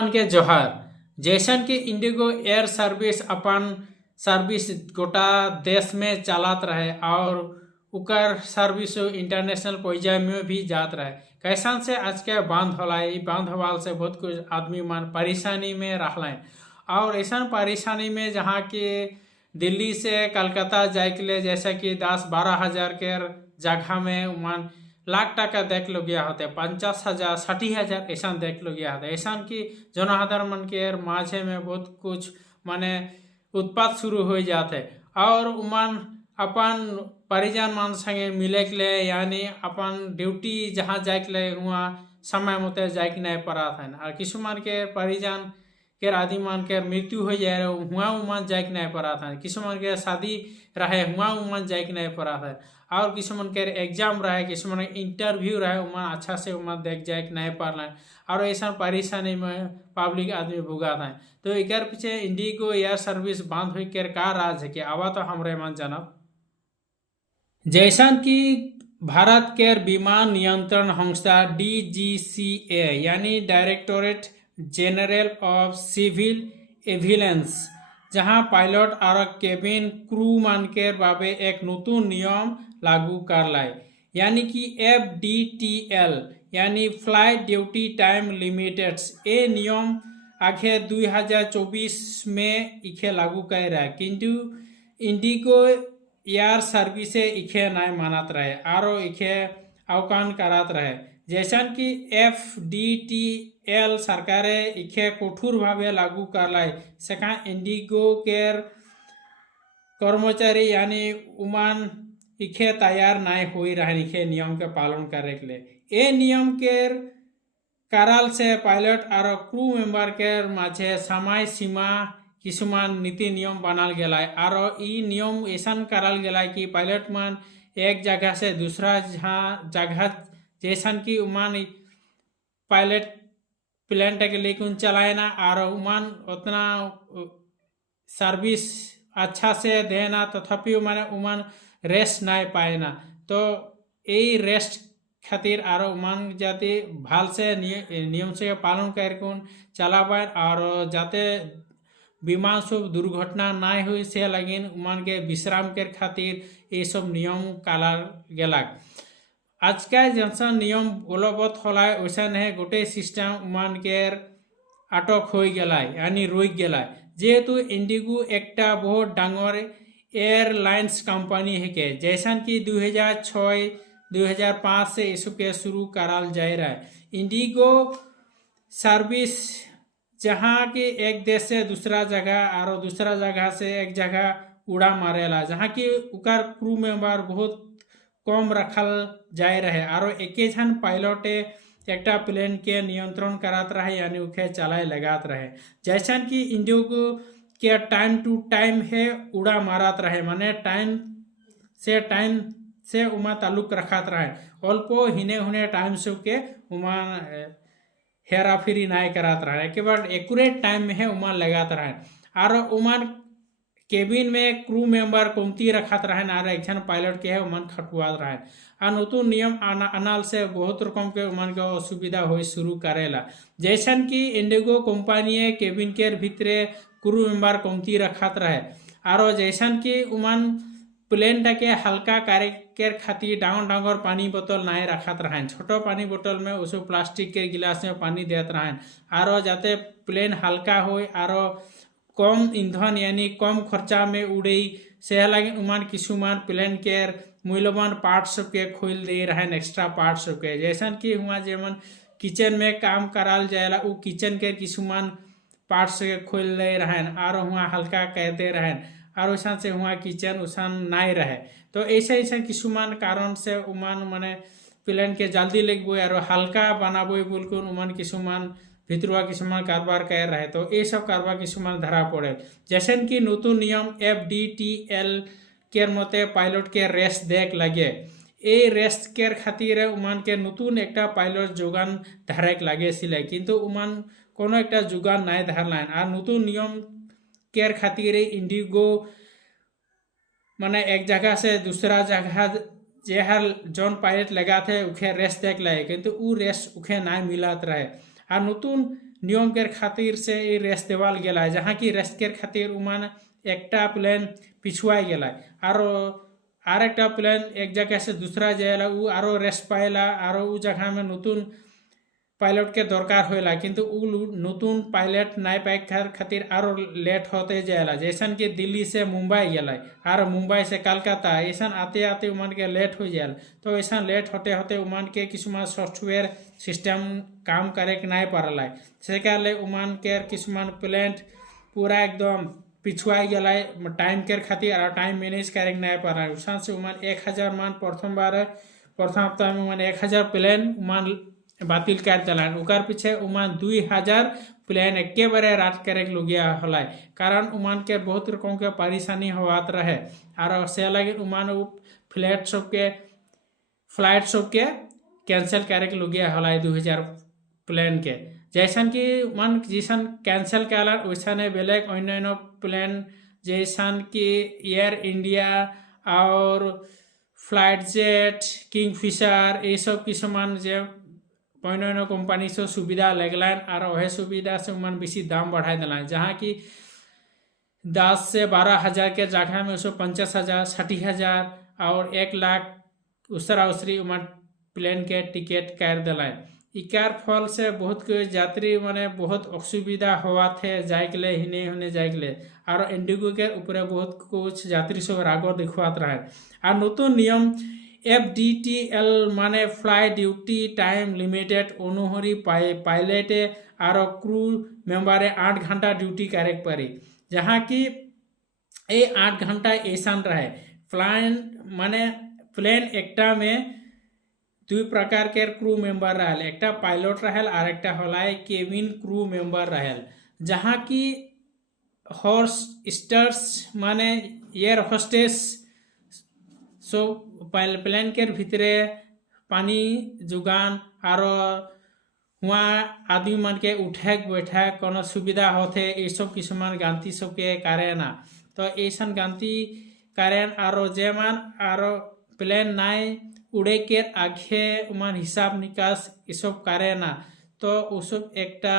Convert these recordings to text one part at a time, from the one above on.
मान के जोहार जैसन कि इंडिगो एयर सर्विस अपन सर्विस गोटा देश में चलात रहे और उकर सर्विस इंटरनेशनल पर्याय में भी जात रहे। कैसन से आज के बंद होला, बंद होवाल से बहुत कुछ आदमी मन परेशानी में रहल और ऐसा परेशानी में जहाँ की दिल्ली से कलकत्ता जाए के लिए जैसे कि 10-12 हज़ार के जगह में उमान लाख टका देख लो गया होते 50,000 60,000 ऐसा देख लो गया होते। ऐसा कि जनहादर मन के माझे में बहुत कुछ माने उत्पात शुरू हो जाते और उमान अपन परिजन मान संगे मिले के लिए यानी अपन ड्यूटी जहाँ जाए के लिए वहाँ समय मते जाए के नहीं पड़ा था और किसु मान के परिजन के आदि मान के मृत्यु हो जाए हुआ उमान जाए के नहीं पड़ा था। किसु मान के शादी रहे हुआ उमान जाए के नहीं पड़ा था और किसु मन के एग्जाम रहे किसु मन इंटरव्यू रहे उमान अच्छा से उमान देख जाए के नहीं पा रहे और ऐसा परेशानी में पब्लिक आदमी भुगा था। तो एक पीछे इंडिगो एयर सर्विस बंद हो कर का राज है कि आवा तो हमरे मन जानब जैसा कि भारत के विमान नियंत्रण संस्था DGCA यानी डायरेक्टोरेट जनरल ऑफ सिविल एविडेंस जहां पायलट और केबिन क्रू मान के बाबे एक नतून नियम लागू कर लाए यानी कि FDTL यानी फ्लाइट ड्यूटी टाइम लिमिटेड्स ए नियम आगे 2024 में इखे लागू कर रहा है किंतु इंडिगो एयर सर्विस इखे नहीं मानत रहे और इखे अवकान करात रहे। जैसा कि FDTL सरकारे इखे कठोर भावे लागू कर लाई सेखा इंडिगो केर कर्मचारी यानी उमान इखे तैयार नहीं हो रहे इखे नियम के पालन करे के लिए। ए नियम केर कराल से पायलट और क्रू मेंबर के माझे समय सीमा किसुमान नीति नियम बनाल गया और ई नियम ऐसा कराल गया कि पायलट मान एक जगह से दूसरा जगह जैसा कि उमान पायलट प्लेन के लेकिन चलाए ना और उमान उतना सर्विस अच्छा से देना तथापि माने उमान रेस्ट नहीं पाए ना तो यही रेस्ट खातिर और उमान जाते भाल से नियम से पालन करके चला पाए और जाते विमान सब दुर्घटना नहीं हुई से लगिन उमान के विश्राम के खातिर ये सब नियम काला गया। आज का जैसा नियम बलवत् होला वैसा नहीं गोटे सिस्टम उमान के आटक हो गया यानी रुक गया जेहेतु इंडिगो एक बहुत डांगर एयरलाइंस कंपनी है के जैसा कि 2006-2005 से इसके शुरू कराल जा रहा है। इंडिगो सर्विस जहाँ की एक देश से दूसरा जगह और दूसरा जगह से एक जगह उड़ा मारेला जहाँ की उकर क्रू मेंबर बहुत कम रखल जाए रहे और एक जन पायलटे एक प्लेन के नियंत्रण करात रहे यानी उखे चलाए लगात रहे। जैसा कि इंडिगो के टाइम टू टाइम है उड़ा मारत रहे माने टाइम से उमा ताल्लुक रखात रहे अल्पो हिने हुने टाइम से के उमा हेरा फेरी नहीं करात रहे के बाद एक्यूरेट टाइम में है उमान लगात रहे और उमान केबिन में क्रू मेंबर कमती रखात रहे और एक जन पायलट के है उमान खटुआत रहे और नतून नियम अनाल से बहुत रकम के उमान के असुविधा हो शुरू करेला। जैसा कि इंडिगो कंपनी केबिन के भितरे क्रू मेंबर कमती रखात रहे और जैसा कि उमान प्लेन के हल्का कार्य के खातिर डांगर पानी बोतल नहीं रखात रहें छोटो पानी बोतल में उस प्लास्टिक के गिलास में पानी देते रहें और जाते प्लेन हल्का हो और कम ईंधन यानी कम खर्चा में उड़े से लगे उमान किसुमान प्लेन के मूल्यवान पार्ट्स के खोल दे रहे एक्स्ट्रा पार्ट्स के जैसा कि हुआ जेमन किचन में काम कराल जाएला वो किचन के किसुमान पार्ट्स के खोल दे रहे और हुआ हल्का कहते रहे और वैसा से हुआ किचन उसान नहीं रहे तो ऐसा किसुमान कारण से उमान माने प्लेन के जल्दी लगबो और हल्का बनाबो बोलकर उमान किसुमान भितरुआ किसुमान कारबार कर रहे तो ये सब कारबार किसुमान धरा पड़े। जैसे कि नतून नियम FDTL के मते पायलट के रेस्ट देख लगे ए रेस्ट के खातिर उमान के नतून एक पायलट जोगान धरेक लगे सिले किंतु उमान कोनो एक जोगान नहीं धरलान और नतून नियम के खातिर इंडिगो माने एक जगह से दूसरा जगह जे हर जौन पायलट लगा थे उखे रेस्ट देख लगे किंतु उ रेस्ट उखे नहीं मिलत रहे और नतून नियम के खातिर से ये रेस्ट देवाल गेला जहाँ की रेस्ट के खातिर उमान एकटा प्लेन पिछुआ गेला और एक प्लेन एक जगह से दूसरा जाएला उ आरो रेस्ट पाएला और उ जगह में नतून पायलट के दरकार होएला किंतु उ नतून पायलट नाई पाए खातिर आरो लेट होते जाएला जैसन कि दिल्ली से मुंबई गेला और मुंबई से कलकत्ता ऐसा आते आते उमान के लेट हो जाएला तो ऐसा लेट होते होते उमान के किसुमान सॉफ्टवेयर सिस्टम काम करे के नाई पारला से कारले उमान के किसुमान प्लेन पूरा एकदम पिछुआ गेला टाइम के खातिर और टाइम मैनेज करे नाई पारा उसान से उमान 1000 मान प्रथम हफ्ता में उमान 1000 प्लेन उमान बातिल कर दिलान उकार पीछे उमान 2000 प्लेन एके बारे रात करे लुगिया हलाय कारण उमान के बहुत रकम के परेशानी होवात रहे और से लगे उमान फ्लाइट सबके कैंसिल करे लुगिया हलाय 2000 प्लेन के जैसन कि मन जैसन कैंसिल कैला वैसा बेलेग अन्य प्लेन जैसन कि एयर इंडिया और फ्लाइट जेट किंगफिशर ये सब किसुमान जे अन्य कोम्पानी से सुविधा लगलान और वह सुविधा से उमान बेसी दाम बढ़ाई दिलान जहाँ की 10 से 12 हज़ार के जगह में 50,000 60,000 और 1 लाख उसरा उसरी उमान प्लेन के टिकट कर दिलान इकार फल से बहुत कुछ यात्री माने बहुत असुविधा हुआ थे जाए के लिए हिने होने जाए के लिए और इंडिगो के ऊपर बहुत कुछ यात्री सब रागो दिखवात रहे और नतून नियम FDTL माने फ्लाई ड्यूटी टाइम लिमिटेड अनुहरी पायलटे और क्रू मेम्बारे 8 घंटा ड्यूटी करे पारे जहाँ की 8 घंटा ऐसा रहे प्लेन एकटा में 2 प्रकार के क्रू मेम्बर रहल एकटा पायलट रहल और एकटा हलाय केबिन क्रू मेम्बर रहल जहाँ की हॉस्टर्स माने एयर होस्टेस सो प्लेन के भितरे पानी जुगान और वहाँ आदमी मन के उठे बैठे कोनो सुविधा होते ये सब किसुमान गांती सब के कारण तो ऐसा गांती कारण और जेमान और प्लेन नाई उड़े के आगे उमान हिसाब निकास ये सब कारण तो उसब एकटा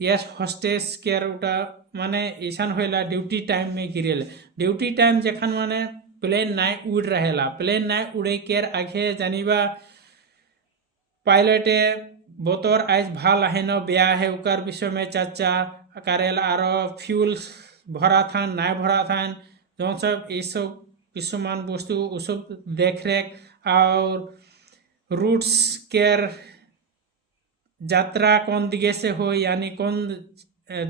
एयर होस्टेस के उटा माने ऐसा होइला ड्यूटी टाइम में गिरेल ड्यूटी टाइम जखन माने प्लेन नाई उड़ रहेला प्लेन नाई उड़े के आगे जानिबा पायलटे बोतोर आज भाल है न ब्या है उकर विषय में चर्चा करेला और फ्यूल भरा था नाई भरा था जो सब ये सब किसुमान वस्तु उसब देख रेख और रूट्स केयर यात्रा कौन दिगे से हो यानी कौन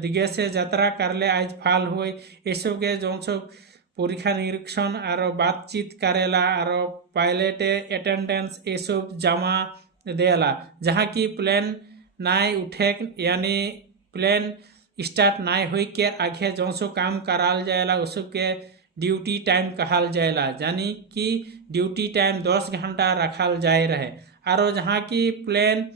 दिगे से यात्रा करले आज फाल हो ये सब के जो सब परीक्षा निरीक्षण और बातचीत करेला और पायलट अटेंडेंस ये सब जमा देला जहाँ की प्लेन नाई उठे यानी प्लेन स्टार्ट नाई हो के आगे जो सो काम कराल जाएला उसके ड्यूटी टाइम कहल जाएला यानी कि ड्यूटी टाइम 10 घंटा रखल जाए रहे और जहाँ की प्लेन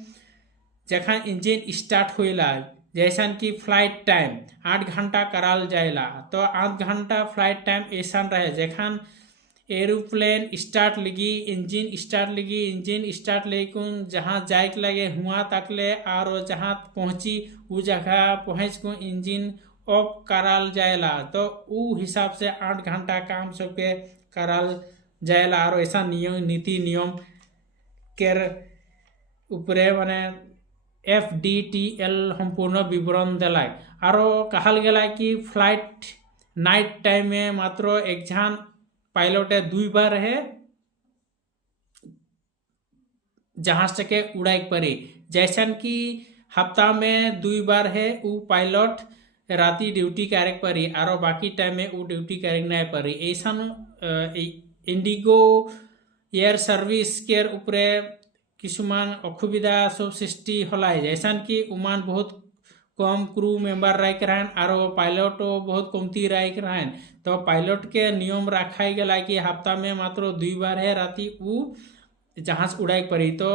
जखन इंजन स्टार्ट होइला जैसा कि फ्लाइट टाइम 8 घंटा कराल जाएला तो 8 घंटा फ्लाइट टाइम ऐसा रहे जखन एरोप्लेन स्टार्ट लगी इंजन स्टार्ट लेकिन जहाँ जाए के लगे हुआ तक ले और जहाँ पहुँची वो जगह पहुँच को इंजन ऑफ कराल जाएला तो उ हिसाब से 8 घंटा काम सबके कराल जाएला और ऐसा नीति नियम के ऊपरे माने FDTL संपूर्ण विवरण दिलाय और कहल गला कि फ्लाइट नाइट टाइम में मात्र एक जन पायलटे 2 बार है जहाज के उड़ाई पड़े जैसन कि हफ्ता में 2 बार है वो पायलट राती ड्यूटी करे पड़ी और बाकी टाइम में वो ड्यूटी करे नहीं पड़ी ऐसा इंडिगो एयर सर्विस के ऊपरे किसुमान असुविधा सब सृष्टि हलाय जैसा कि उमान बहुत कम क्रू मेम्बर रह रहें और पायलट बहुत कमती रह रहें तो पायलट के नियम रखाई गला कि हफ्ता में मात्र 2 बार है राती वो जहाज उड़ाई पड़ी तो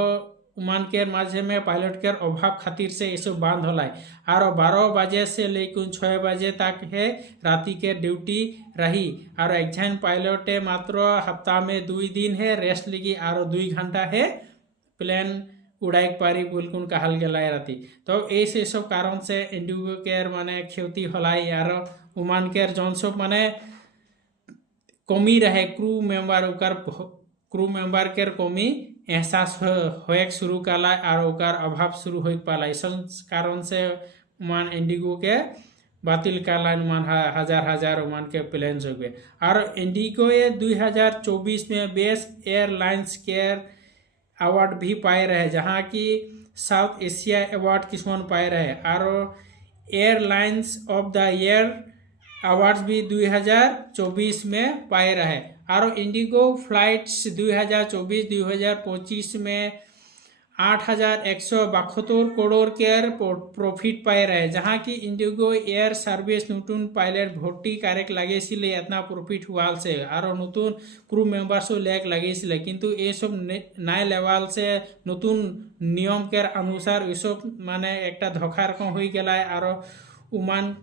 उमान के माझे में पायलट के अभाव खातिर से ये सब बंद हलाय और 12 बजे से लेकर 6 बजे तक है राती के ड्यूटी रही और एक जन पायलटे मात्र हफ्ता में 2 दिन है रेस्ट लगी और 2 घंटा है प्लेन उड़ाइक पारी बुलकुन कहल गलाय रहती। तो ऐसे सब कारण से इंडिगो केर माने क्षति हलाई और उमान केर जौन सब माने कमी रहे क्रू मेंबर उकर क्रू मेंबर केर कमी एहसास होए शुरू कला और उकर अभाव शुरू हो पाला। इस कारण से मान इंडिगो के बातिल कला मान हजार मान के प्लेन हो गए। और इंडिगो ये 2024 में बेस्ट एयरलाइंस केयर अवार्ड भी पाए रहे, जहाँ की साउथ एशिया अवार्ड किस्मन पाए रहे और airlines of the year awards भी 2024 में पाए रहे। और इंडिगो फ्लाइट्स 2024-2025 में 8,172 करोड़ के प्रॉफिट पाए रहे, जहाँ की इंडिगो एयर सर्विस नतून पायलट भर्ती कारेक लगे इतना प्रॉफिट हुआ से और नतून क्रू मेम्बार्सो लेक लगे किंतु ये सब नाय लेवल से नतून नियम के अनुसार ये सब माने एक धोखा रकम हो गला और उमान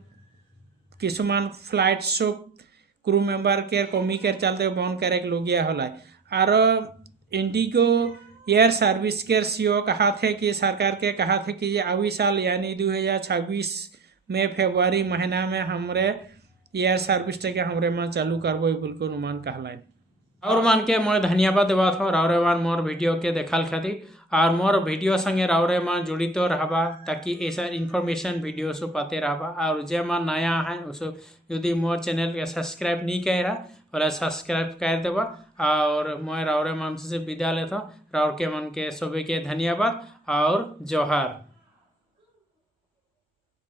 किसुमान फ्लाइट सब क्रू मेम्बर के कमी के चलते बंद करे लोगिया हलाय। और इंडिगो एयर सर्विस के सीओ कहा थे कि सरकार के कहा थे कि ये अभी साल यानी 2026 में फरवरी महीना में हमरे एयर सर्विस के हमरे में चालू करबो बिल्कुल मान कहलाइन। और मान के मैं धन्यवाद देवा था रावरे मान मोर वीडियो के देखल खातिर और मोर वीडियो संगे रावरे मान जुड़ित रहबा ताकि ऐसा इन्फॉर्मेशन वीडियो सो पाते रहबा। और जे मान नया है उसो यदि मोर चैनल के सब्सक्राइब नहीं कर बोले सब्सक्राइब कर देबा। और मैं रावरे मान से विदा लेता रावर के मन के सभी के धन्यवाद और जोहार।